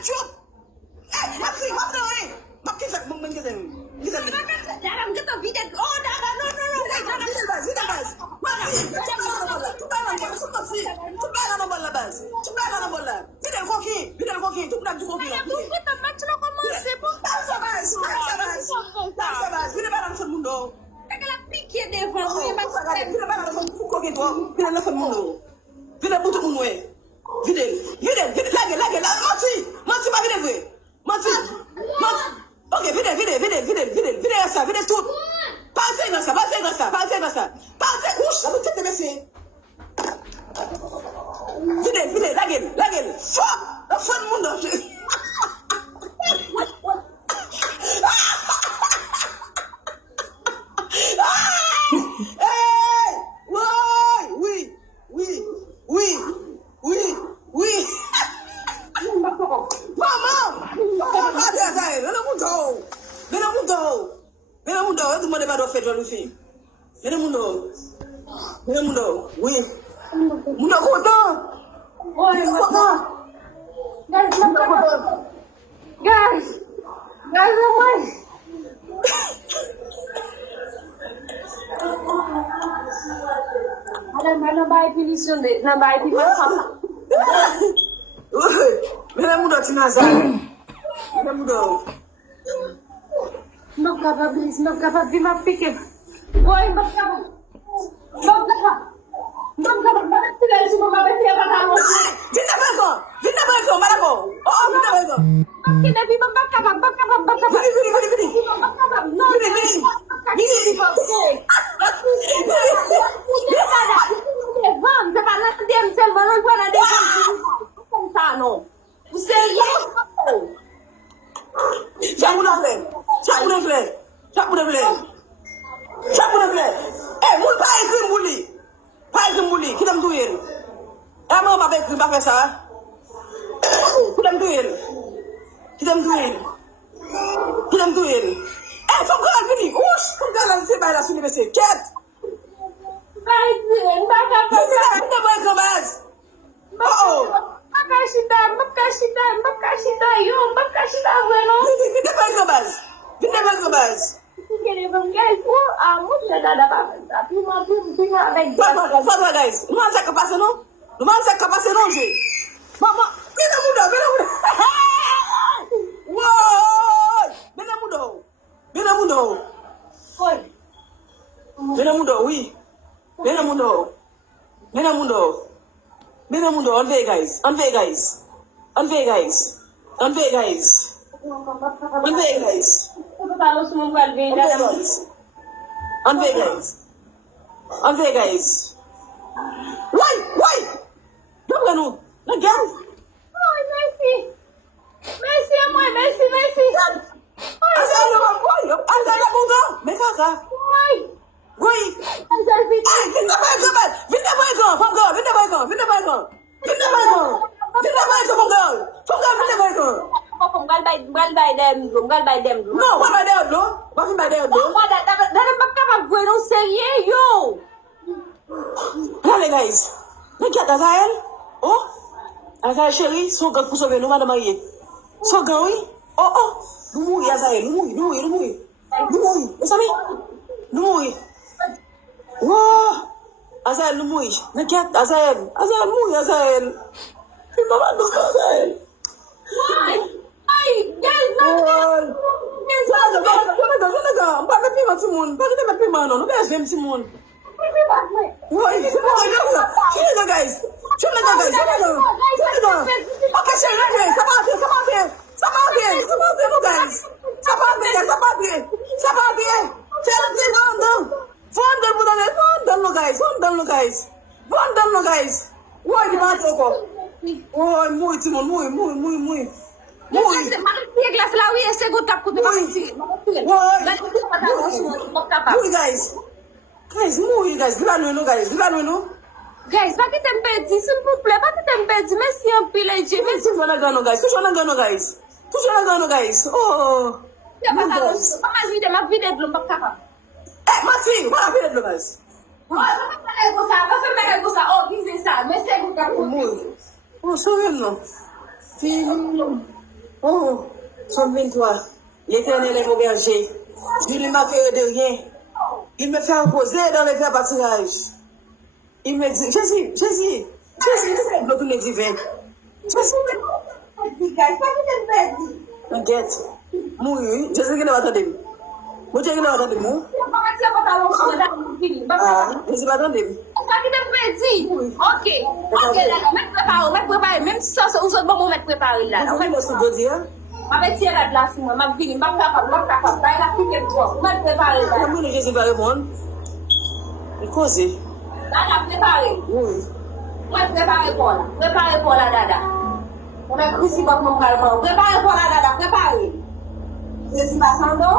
cup. Mati, kamu dah ni. Mak kisah mengisah. Kisah ni. Jangan kita vide. Oh, dah, no. Vide bas. Mati, Coba nama bola bas. Coba nama bola. Vide koki. Tu nak koki. Kita match lo commencer pour Sabas. Vide barang semundo. Takala piquer devant Vide barang koki tu. Vide la semundo. Vide butu munwe. Vide. Lagi. Mati ma vide vwe. Mati. Ok, vide asa, vide tout. Passez dans ça. Ouch, la boutique de messi. Vide, la gueule. Fuck, la fin du monde. Hey, oui. Maman, Mira mundo, tu mande ba do feto lu fi. Mira mundo, oui. Mundo koto. Guys, guys. Ada baik finition deh, baik di mana? Mira mundo tinaza. Mira mundo. No capable, vima pique. Boy, no capable. Tidak semua bapak siapa kamu? Vina bego, malago. Oh, vina bego. Kita vima bakap. Vini. No, Vini. Vam, sekarang diam selama mana dia sano. Saya. Siapa boleh? Mul pakai muli. Kita mduin. Mau bapak sah. Kita mduin. Funggal gini. Funggalan sebaya sini besi. Cat. Kita baik kemas. Makasih bueno. Kita baik kemas. Guys, amo sudah ada tapi mau lagi. Fala guys. Não asa capaz não, gente. Mama, bina muda. Wow! Bina muda. Oi. Bina muda, oui. Bina muda. On veille guys. Kalau semua berbeda. On veille guys. Why? Don't go. Again. Oh, Messi, amor, Messi. Anda muda. Mekaka. Why? Anjar fit. Vinda baiko. Funggal by them. No, what by them, no? What by them, no? Dari bakal bueno serie yo. Allez, guys. Regarde, Azael. Oh? Azael, chérie, son gars pour sauver nous, madame mariée. Son gars, oui? Oh. Nous mourir, Azael. Nous mourir. Vous savez? Nous mourir. Wow. Azael, nous mourir. Regarde, Azael. Mourir, Azael. Tu m'as mal de ça, Azael. Ay, guys, Jangan, pakai piman Simon. Pakai piman, no, biasa Simon. Woi, sini guys. Oke, sini guys. Sama dia. Fondam lo guys. Woi, di mana kok? Woi, muy Simon, muy. Gelas lawi ya saya gotak kutu masih. Muy guys. Gimana guys? Guys, pakai tempedi, s'il vous plaît, pakai tempedi. Merci un peu les gens. Toujours la gano guys. Oh. Ya pasal, mak vide belum bakal. Mati, mana vide belum guys? Vai gostar. Oh, dizem ça, mas é gotak. Muy. Oh, so no. Oh, son 23. L'Éternel est mon berger. Je ne manquerai de rien. Il me fait reposer dans les verts pâturages. Il me dit, Jésus, tu sais, bloquer les divins. T'inquiète. Oui, Jésus qui ne va attendre. Moi, Jésus qui ne va attendre. Ah, Jésus va attendre. Ok, mettre préparer, même si ça, c'est où bon mettre préparer là. Vous voulez le souvenir? Avec si elle a de la souma, ma vie, ma capable, là, il a piqué le poids. Mettre préparer là. Comment Jésus va répondre? Il cause. Là, il a préparé. Oui. Mettre préparer pour là. Préparer pour la dada. On a crucifié pour mon calme. Préparer pour la dada, préparer. Je suis pas sans don.